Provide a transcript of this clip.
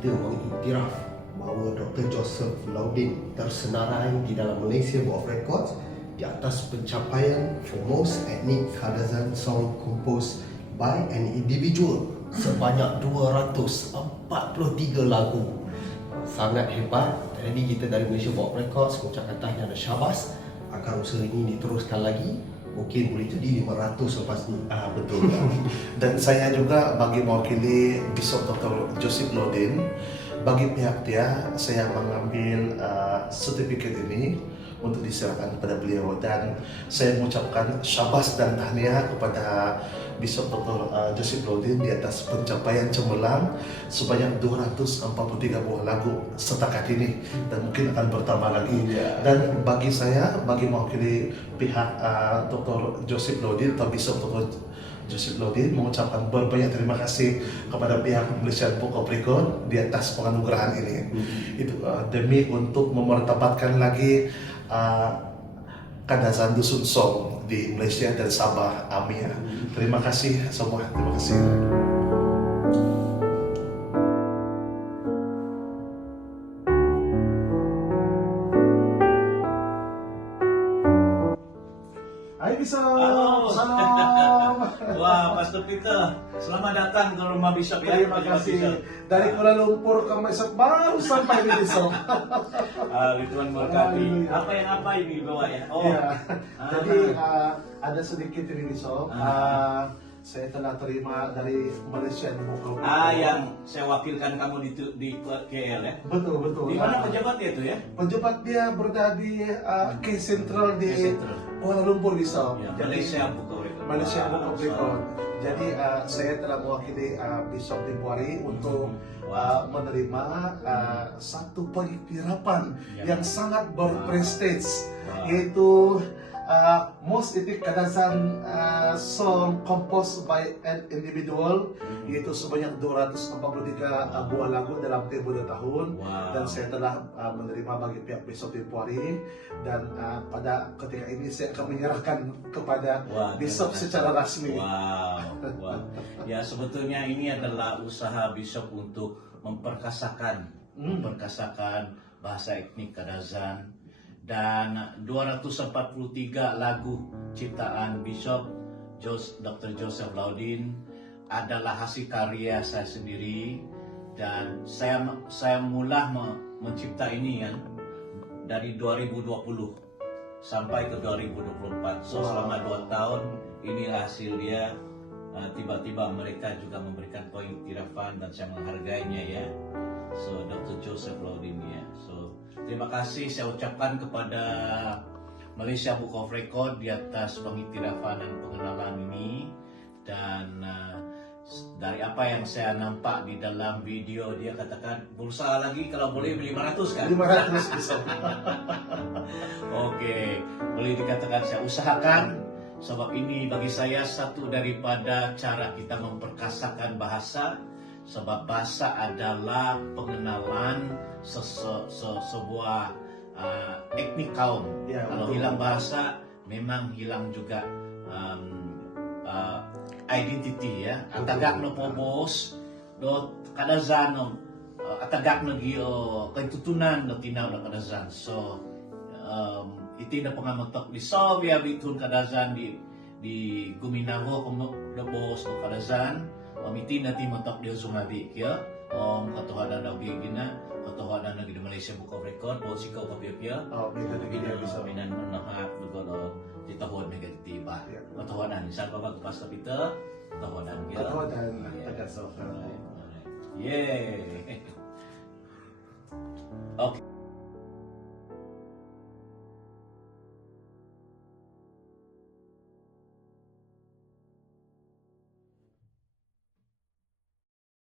kita mengiktiraf bahawa Dr. Joseph Laudin tersenarai di dalam Malaysia Book of Records di atas pencapaian for most ethnic Kadazan song composed by an individual sebanyak 243 lagu. Sangat hebat. Jadi kita dari Malaysia Book of Records mengucapkan tahniah dan syabas agar usaha ini diteruskan lagi. Mungkin boleh jadi 500 lepas ni. Betul. Dan saya juga bagi mewakili Bishop Dr. Joseph Laudin, bagi pihak dia saya mengambil sertifikat ini untuk diserahkan kepada beliau, dan saya mengucapkan syabas dan tahniah kepada Bishop Dr. Joseph Laudin di atas pencapaian cemerlang sebanyak 243 buah lagu setakat ini, dan mungkin akan bertambah lagi. Dan bagi saya, bagi mewakili pihak Dr. Joseph Laudin atau Bishop Dr. Joseph Laudin mengucapkan berbanyak terima kasih kepada pihak Malaysia Book of Record di atas penganugerahan ini. Itu demi untuk memartabatkan lagi Kadazan Dusun Song di Malaysia dan Sabah. Amin. Terima kasih semua. Terima kasih. Hai Bishop. Halo. Salam. Wah, Pastor Peter, selamat datang ke rumah Bishop ya. Terima kasih. Dari Kuala Lumpur ke Mesir baru sampai di Bishop. Tuhan berkati. Apa ini bawa ya? Oh, Ya. Jadi ada sedikit ini Bishop. Saya telah terima dari Malaysia di Book of Record. yang saya wakilkan kamu di KL ya. Betul. Di mana pejabatnya itu ya? Pejabat dia berada di Case Central di Case Central. Kuala Lumpur Bishop. Ya, Jadi, Malaysia Book of Record. Malaysia Book of Record. Jadi saya telah mewakili Bishop Timbuari untuk menerima satu pengiktirafan yang sangat berprestige, yaitu most ethnic Kadazan song composed by an individual, yaitu sebanyak 243 buah lagu dalam tempoh 2 tahun. Dan saya telah menerima bagi pihak Bishop Timbuari, dan pada ketika ini saya akan menyerahkan kepada Bishop secara rasmi. Wow. Ya, sebetulnya ini adalah usaha Bishop untuk memperkasakan bahasa etnik Kadazan, dan 243 lagu ciptaan Bishop Dr. Joseph Laudin adalah hasil karya saya sendiri, dan saya mula mencipta ini kan dari 2020 sampai ke 2024. So selama 2 tahun inilah hasil dia. Tiba-tiba mereka juga memberikan pengiktirafan dan saya menghargainya ya. So Dr. Joseph Laudin ya. So terima kasih saya ucapkan kepada Malaysia Book of Record di atas pengiktirafan dan pengenalan ini. Dan dari apa yang saya nampak di dalam video, dia katakan berusaha lagi kalau boleh 500 kan? 500 bisa. Oke, boleh dikatakan saya usahakan. Sebab ini bagi saya satu daripada cara kita memperkasakan bahasa. Sebab bahasa adalah pengenalan sebuah etnik kaum. Ya, kalau betul. hilang bahasa, memang hilang juga identity ya. Atagak no pobos, do Kadazan no atagak no gio kaitutunan no tinaw no Kadazan. So iti na pangamotok di Sovia bitun Kadazan di guminago kuno do bos no Kadazan. Iti na ti motok di Zumadi kya katuhanan na gina katuhanan na di Malaysia Book of Record po sikaw kapya Beda na gina bisa. minan na hat lugo di tahod negatif ba katuhanan sa babag Pastor Peter katuhanan kya Katuhanan, taga Sofia. yeah. Okay.